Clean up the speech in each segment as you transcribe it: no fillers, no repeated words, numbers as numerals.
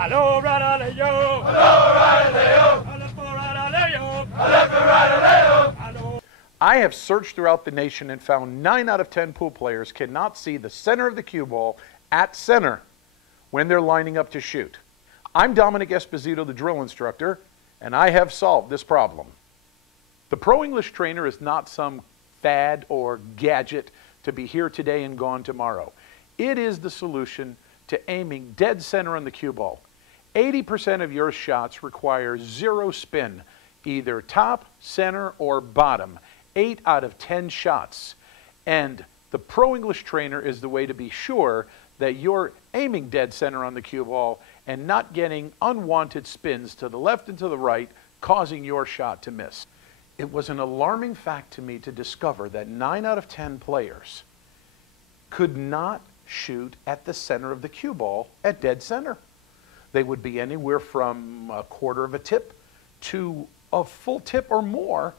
Hello, Radaleo. Hello, Radaleo. Hello. I have searched throughout the nation and found 9 out of 10 pool players cannot see the center of the cue ball at center when they're lining up to shoot. I'm Dominic Esposito, the drill instructor, and I have solved this problem. The Pro English Trainer is not some fad or gadget to be here today and gone tomorrow. It is the solution to aiming dead center on the cue ball. 80% of your shots require 0 spin, either top, center, or bottom. 8 out of 10 shots. And the Pro English Trainer is the way to be sure that you're aiming dead center on the cue ball and not getting unwanted spins to the left and to the right, causing your shot to miss. It was an alarming fact to me to discover that 9 out of 10 players could not shoot at the center of the cue ball at dead center. They would be anywhere from a quarter of a tip to a full tip or more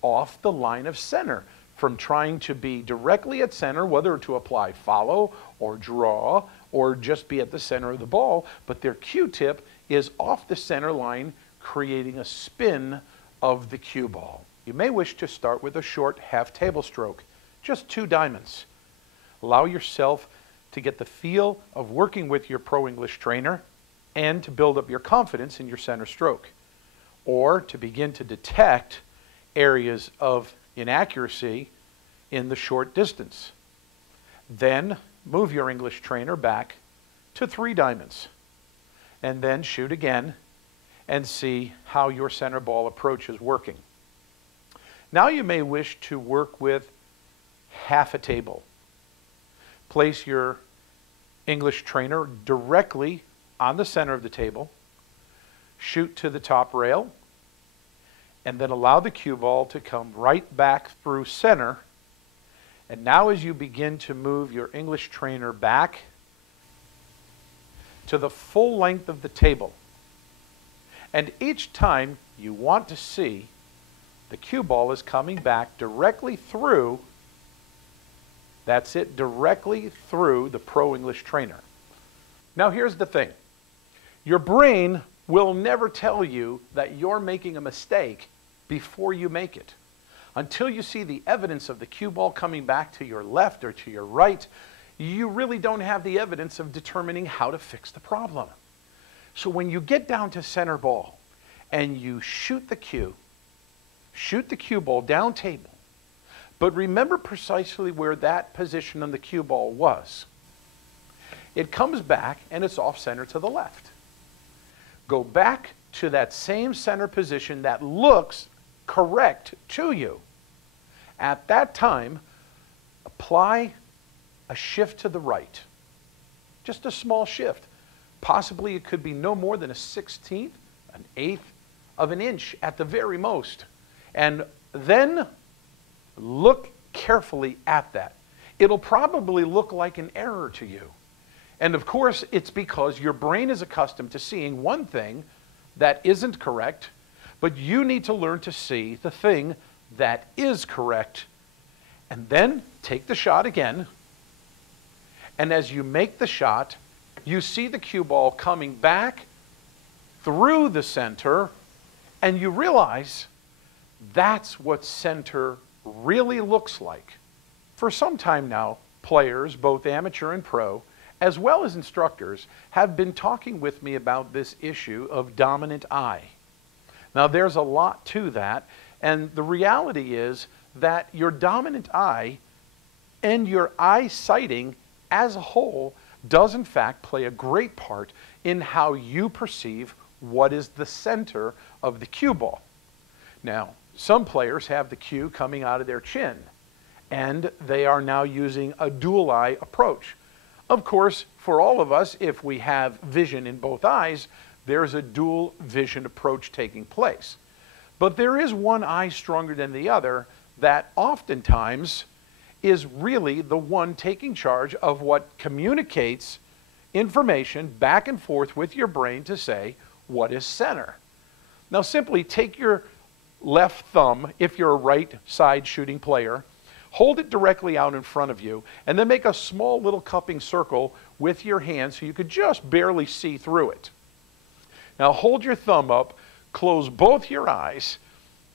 off the line of center, from trying to be directly at center, whether to apply follow or draw or just be at the center of the ball, but their cue tip is off the center line, creating a spin of the cue ball. You may wish to start with a short half table stroke, just 2 diamonds. Allow yourself to get the feel of working with your Pro English Trainer and to build up your confidence in your center stroke, or to begin to detect areas of inaccuracy in the short distance. Then move your English Trainer back to 3 diamonds, and then shoot again and see how your center ball approach is working. Now you may wish to work with half a table. Place your English Trainer directly on the center of the table, shoot to the top rail, and then allow the cue ball to come right back through center. And now as you begin to move your English Trainer back to the full length of the table, and each time you want to see the cue ball is coming back directly through, that's it, directly through the Pro English Trainer. Now here's the thing. Your brain will never tell you that you're making a mistake before you make it. Until you see the evidence of the cue ball coming back to your left or to your right, you really don't have the evidence of determining how to fix the problem. So when you get down to center ball and you shoot the cue ball down table, but remember precisely where that position on the cue ball was. It comes back and it's off center to the left. Go back to that same center position that looks correct to you. At that time, apply a shift to the right. Just a small shift. Possibly it could be no more than a 1/16, an 1/8 of an inch at the very most. And then look carefully at that. It'll probably look like an error to you. And of course, it's because your brain is accustomed to seeing one thing that isn't correct, but you need to learn to see the thing that is correct. And then take the shot again. And as you make the shot, you see the cue ball coming back through the center, and you realize that's what center really looks like. For some time now, players, both amateur and pro, as well as instructors, have been talking with me about this issue of dominant eye. Now there's a lot to that, and the reality is that your dominant eye and your eye sighting as a whole does in fact play a great part in how you perceive what is the center of the cue ball. Now, some players have the cue coming out of their chin, and they are now using a dual eye approach. Of course, for all of us, if we have vision in both eyes, there's a dual vision approach taking place. But there is one eye stronger than the other that oftentimes is really the one taking charge of what communicates information back and forth with your brain to say, what is center? Now simply take your left thumb, if you're a right side shooting player, hold it directly out in front of you, and then make a small little cupping circle with your hand so you could just barely see through it. Now hold your thumb up, close both your eyes,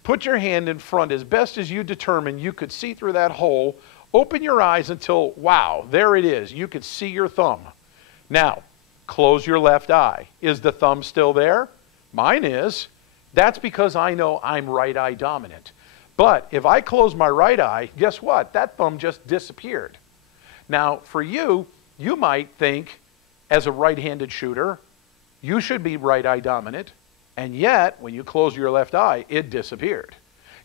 put your hand in front as best as you determine you could see through that hole. Open your eyes until, wow, there it is. You could see your thumb. Now, close your left eye. Is the thumb still there? Mine is. That's because I know I'm right eye dominant. But if I close my right eye, guess what? That thumb just disappeared. Now, for you, you might think, as a right-handed shooter, you should be right eye dominant, and yet, when you close your left eye, it disappeared.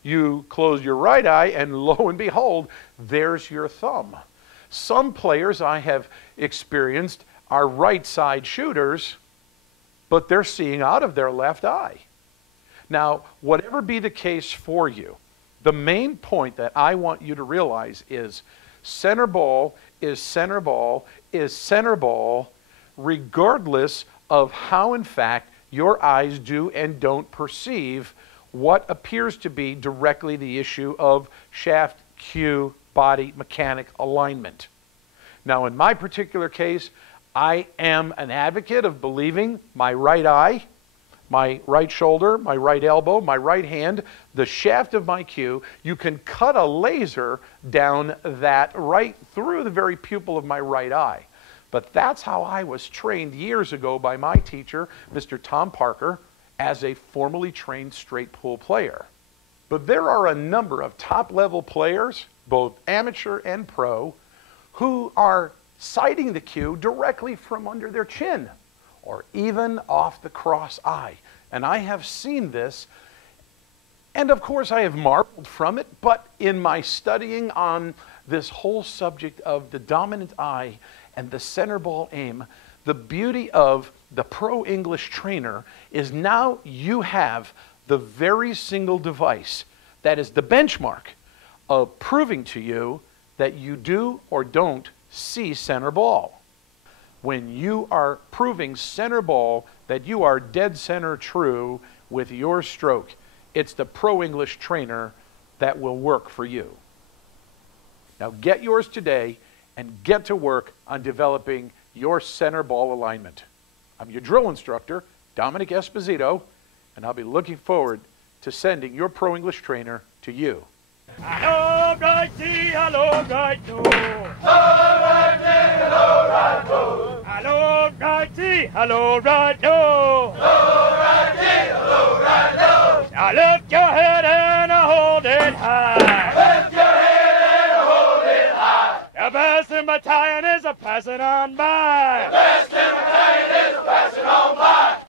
You close your right eye, and lo and behold, there's your thumb. Some players I have experienced are right side shooters, but they're seeing out of their left eye. Now, whatever be the case for you, the main point that I want you to realize is center ball is center ball is center ball, regardless of how, in fact, your eyes do and don't perceive what appears to be directly the issue of shaft, cue, body, mechanic alignment. Now, in my particular case, I am an advocate of believing my right eye, my right shoulder, my right elbow, my right hand, the shaft of my cue, you can cut a laser down that right through the very pupil of my right eye. But that's how I was trained years ago by my teacher, Mr. Tom Parker, as a formally trained straight pull player. But there are a number of top-level players, both amateur and pro, who are sighting the cue directly from under their chin, or even off the cross eye. And I have seen this, and of course I have marveled from it, but in my studying on this whole subject of the dominant eye and the center ball aim, the beauty of the pro English trainer is now you have the very single device that is the benchmark of proving to you that you do or don't see center ball. When you are proving center ball that you are dead center true with your stroke, it's the pro English trainer that will work for you. Now get yours today and get to work on developing your center ball alignment. I'm your drill instructor, Dominic Esposito, and I'll be looking forward to sending your pro English trainer to you. Hello, righty, hello, right, no. Hello, righty, hello, right, no. Hello, righty, hello, right, no. Hello, righty, hello, right, no. Now lift your head and hold it high. Lift your head and hold it high. The best in battalion is a passing on by. The best in battalion is a passing on by.